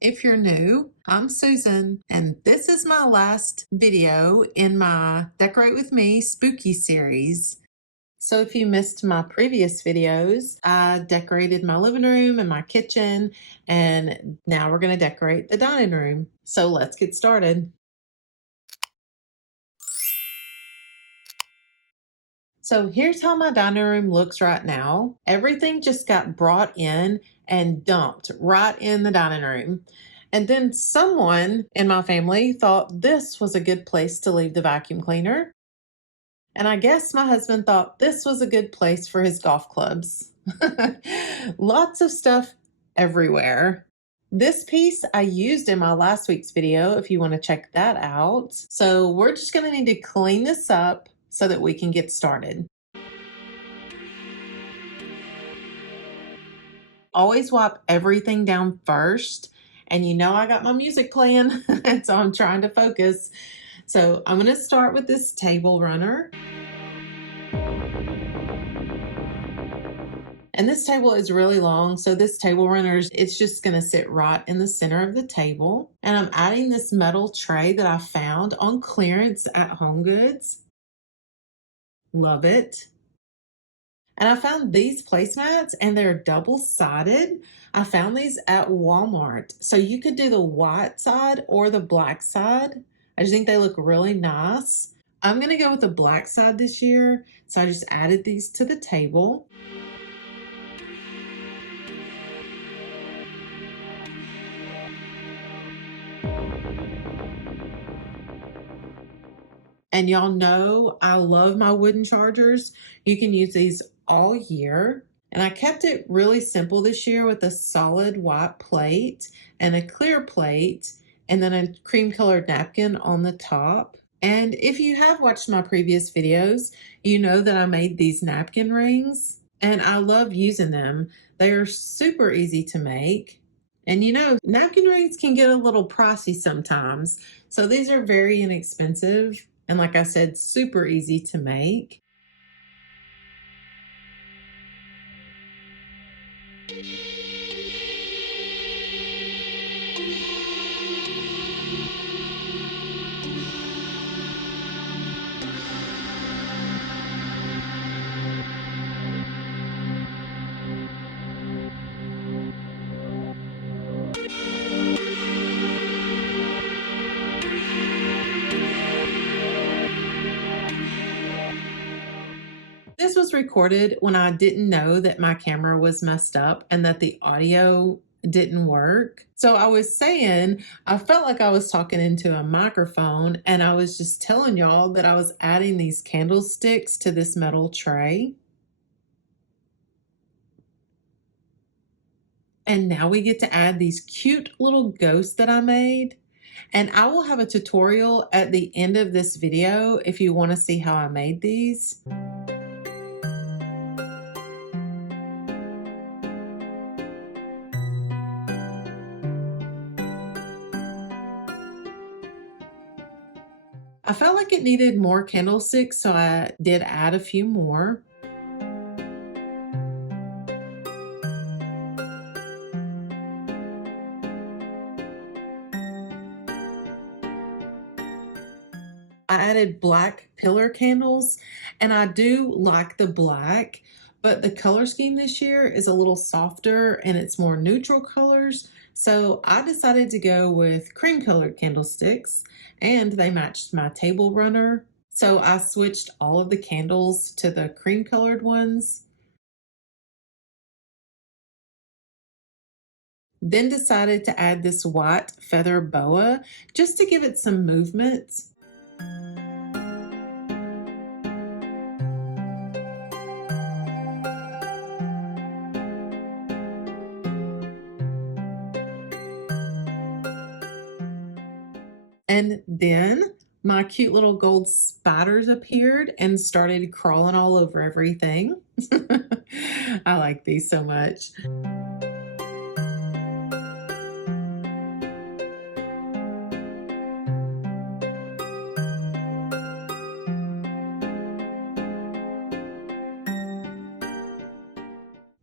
If you're new, I'm Susan, and this is my last video in my Decorate With Me Spooky series. So if you missed my previous videos, I decorated my living room and my kitchen, and now we're going to decorate the dining room. So let's get started. So here's how my dining room looks right now. Everything just got brought in and dumped right in the dining room. And then someone in my family thought this was a good place to leave the vacuum cleaner. And I guess my husband thought this was a good place for his golf clubs. Lots of stuff everywhere. This piece I used in my last week's video if you want to check that out. So we're just going to need to clean this up so that we can get started. Always wipe everything down first. And you know I got my music playing, and so I'm trying to focus. So I'm going to start with this table runner. And this table is really long, so this table runner, it's just going to sit right in the center of the table. And I'm adding this metal tray that I found on clearance at HomeGoods. Love it. And I found these placemats, and they're double-sided. I found these at Walmart. So you could do the white side or the black side. I just think they look really nice. I'm going to go with the black side this year. So I just added these to the table. And y'all know I love my wooden chargers. You can use these all year. And I kept it really simple this year with a solid white plate and a clear plate and then a cream colored napkin on the top. And if you have watched my previous videos, you know that I made these napkin rings and I love using them. They are super easy to make. And you know, napkin rings can get a little pricey sometimes. So these are very inexpensive. And like I said, super easy to make. This was recorded when I didn't know that my camera was messed up and that the audio didn't work. So I was saying, I felt like I was talking into a microphone, and I was just telling y'all that I was adding these candlesticks to this metal tray. And now we get to add these cute little ghosts that I made. And I will have a tutorial at the end of this video if you want to see how I made these. I felt like it needed more candlesticks, so I did add a few more. I added black pillar candles, and I do like the black, but the color scheme this year is a little softer and it's more neutral colors. So I decided to go with cream colored candlesticks, and they matched my table runner. So I switched all of the candles to the cream colored ones. Then decided to add this white feather boa just to give it some movement. And then my cute little gold spiders appeared and started crawling all over everything. I like these so much.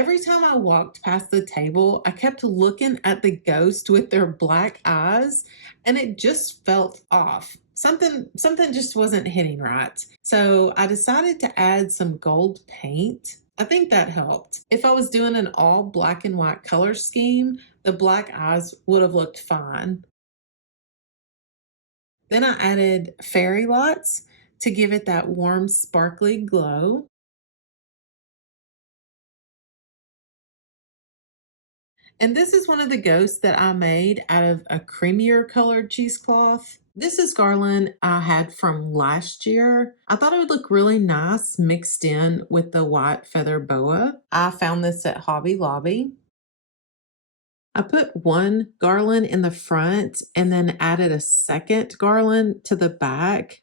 Every time I walked past the table, I kept looking at the ghost with their black eyes, and it just felt off. Something just wasn't hitting right. So I decided to add some gold paint. I think that helped. If I was doing an all black and white color scheme, the black eyes would have looked fine. Then I added fairy lights to give it that warm, sparkly glow. And this is one of the ghosts that I made out of a creamier colored cheesecloth. This is garland I had from last year. I thought it would look really nice mixed in with the white feather boa. I found this at Hobby Lobby. I put one garland in the front and then added a second garland to the back.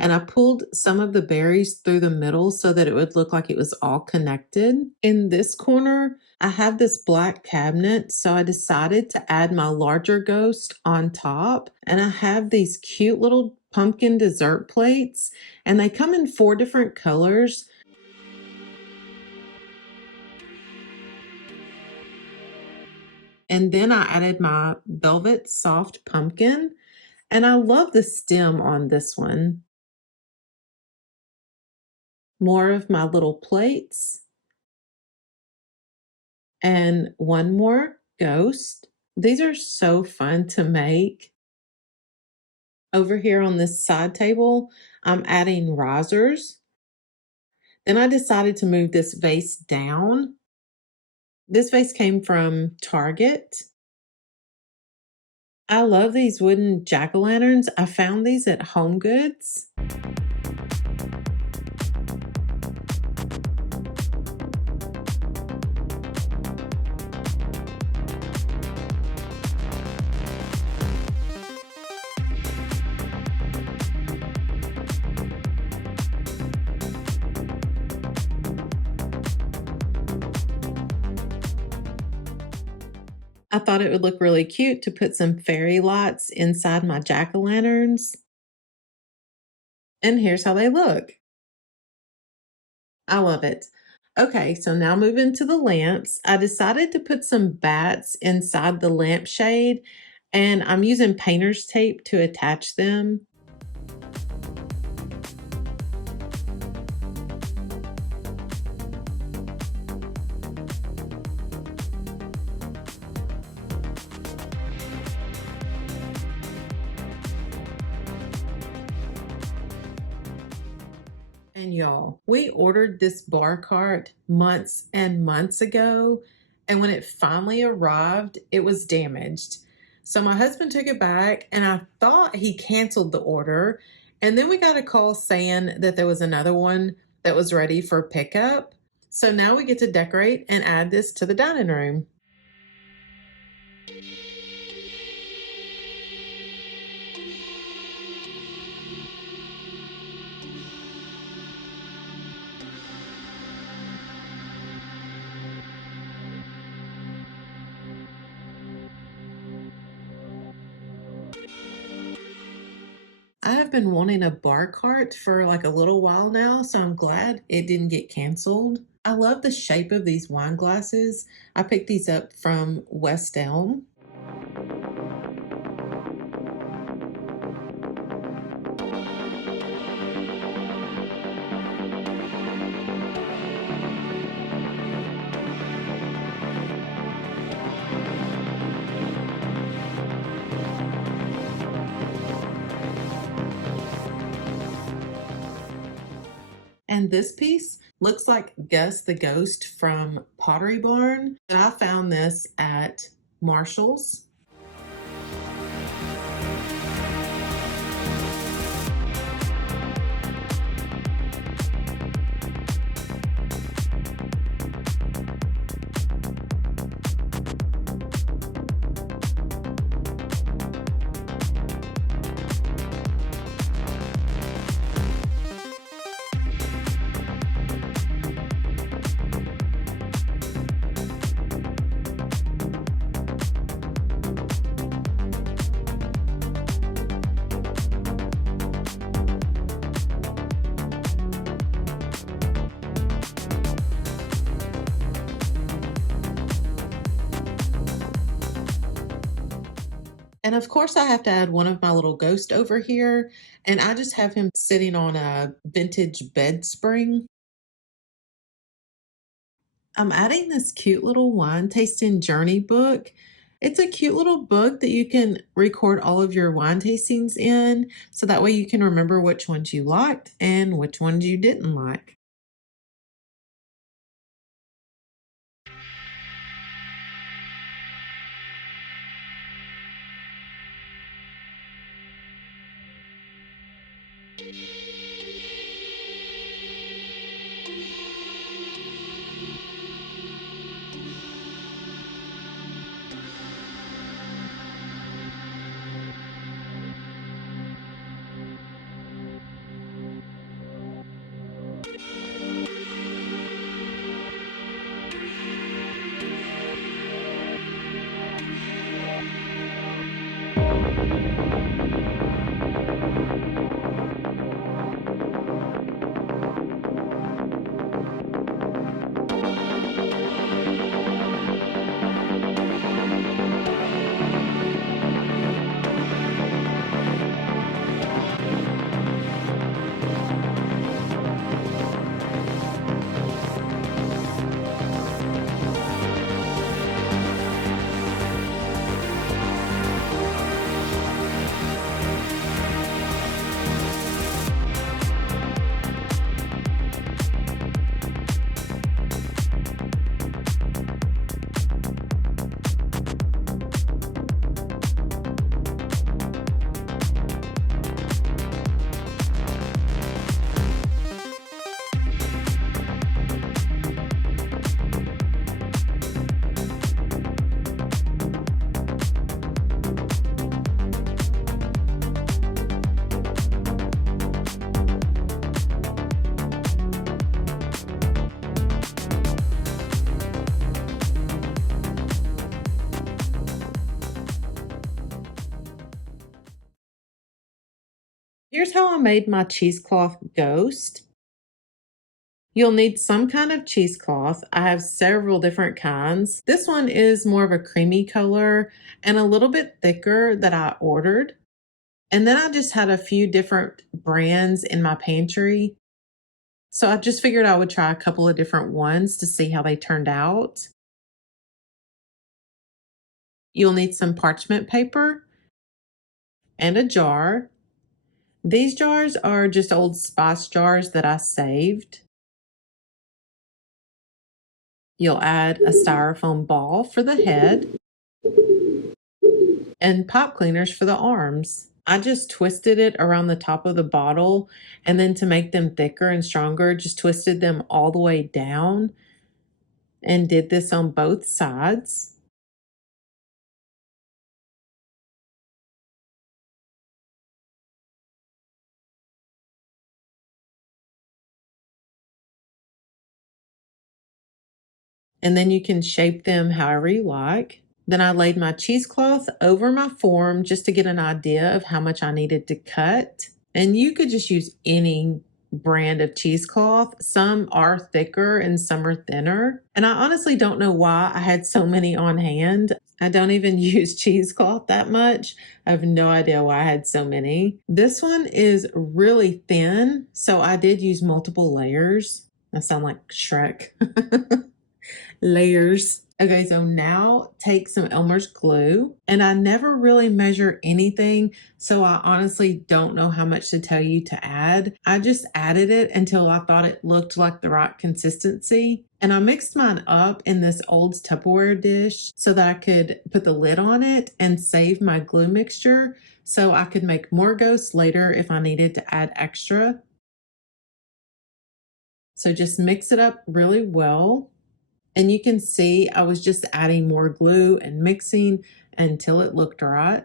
And I pulled some of the berries through the middle so that it would look like it was all connected. In this corner, I have this black cabinet, so I decided to add my larger ghost on top. And I have these cute little pumpkin dessert plates, and they come in 4 different colors. And then I added my velvet soft pumpkin, and I love the stem on this one. More of my little plates, and one more ghost. These are so fun to make. Over here on this side table, I'm adding risers. Then I decided to move this vase down. This vase came from Target. I love these wooden jack-o'-lanterns. I found these at Home Goods. I thought it would look really cute to put some fairy lights inside my jack-o'-lanterns. And here's how they look. I love it. Okay, so now moving to the lamps. I decided to put some bats inside the lampshade, and I'm using painter's tape to attach them. And y'all, we ordered this bar cart months and months ago, and when it finally arrived, it was damaged. So my husband took it back, and I thought he canceled the order. And then we got a call saying that there was another one that was ready for pickup. So now we get to decorate and add this to the dining room. I have been wanting a bar cart for like a little while now, so I'm glad it didn't get canceled. I love the shape of these wine glasses. I picked these up from West Elm. And this piece looks like Gus the Ghost from Pottery Barn. I found this at Marshall's. And of course, I have to add one of my little ghosts over here, and I just have him sitting on a vintage bed spring. I'm adding this cute little wine tasting journey book. It's a cute little book that you can record all of your wine tastings in, so that way you can remember which ones you liked and which ones you didn't like. Here's how I made my cheesecloth ghost. You'll need some kind of cheesecloth. I have several different kinds. This one is more of a creamy color and a little bit thicker that I ordered. And then I just had a few different brands in my pantry. So I just figured I would try a couple of different ones to see how they turned out. You'll need some parchment paper and a jar. These jars are just old spice jars that I saved. You'll add a styrofoam ball for the head and pipe cleaners for the arms. I just twisted it around the top of the bottle, and then to make them thicker and stronger, just twisted them all the way down and did this on both sides. And then you can shape them however you like. Then I laid my cheesecloth over my form just to get an idea of how much I needed to cut. And you could just use any brand of cheesecloth. Some are thicker and some are thinner. And I honestly don't know why I had so many on hand. I don't even use cheesecloth that much. I have no idea why I had so many. This one is really thin, so I did use multiple layers. I sound like Shrek. Layers. Okay, so now take some Elmer's glue, and I never really measure anything, so I honestly don't know how much to tell you to add. I just added it until I thought it looked like the right consistency, and I mixed mine up in this old Tupperware dish so that I could put the lid on it and save my glue mixture so I could make more ghosts later if I needed to add extra. So just mix it up really well. And you can see I was just adding more glue and mixing until it looked right.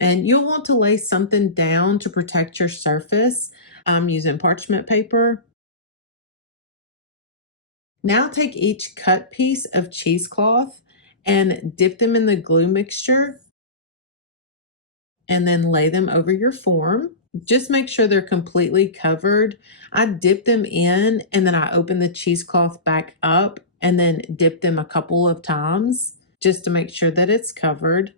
And you'll want to lay something down to protect your surface. I'm using parchment paper. Now take each cut piece of cheesecloth and dip them in the glue mixture and then lay them over your form. Just make sure they're completely covered. I dip them in and then I open the cheesecloth back up and then dip them a couple of times just to make sure that it's covered.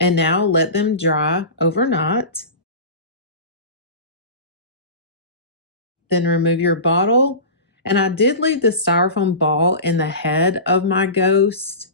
And now let them dry overnight. Then remove your bottle. And I did leave the styrofoam ball in the head of my ghost.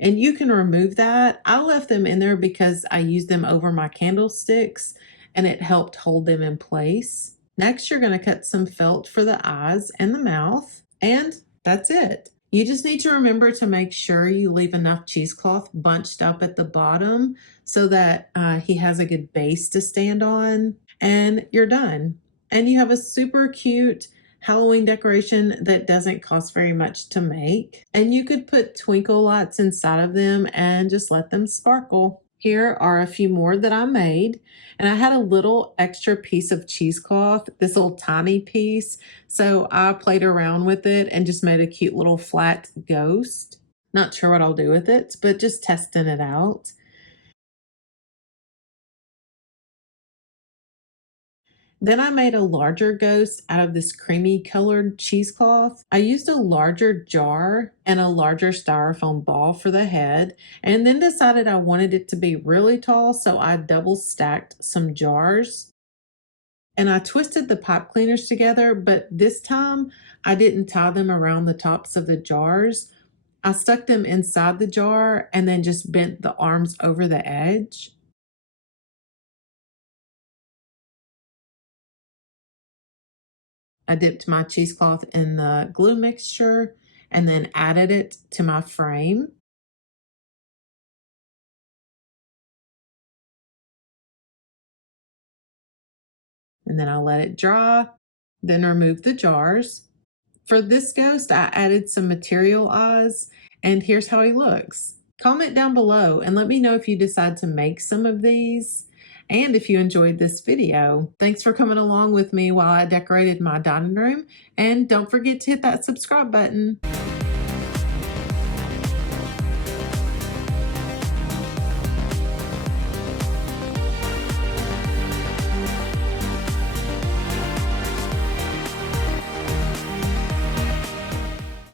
And you can remove that. I left them in there because I used them over my candlesticks and it helped hold them in place. Next, you're going to cut some felt for the eyes and the mouth. And that's it. You just need to remember to make sure you leave enough cheesecloth bunched up at the bottom so that he has a good base to stand on. And you're done. And you have a super cute Halloween decoration that doesn't cost very much to make. And you could put twinkle lights inside of them and just let them sparkle. Here are a few more that I made. And I had a little extra piece of cheesecloth, this little tiny piece. So I played around with it and just made a cute little flat ghost. Not sure what I'll do with it, but just testing it out. Then I made a larger ghost out of this creamy colored cheesecloth. I used a larger jar and a larger styrofoam ball for the head, and then decided I wanted it to be really tall, so I double stacked some jars. And I twisted the pipe cleaners together, but this time I didn't tie them around the tops of the jars. I stuck them inside the jar and then just bent the arms over the edge. I dipped my cheesecloth in the glue mixture and then added it to my frame. And then I let it dry, then remove the jars. For this ghost, I added some material eyes, and here's how he looks. Comment down below and let me know if you decide to make some of these and if you enjoyed this video. Thanks for coming along with me while I decorated my dining room, and don't forget to hit that subscribe button.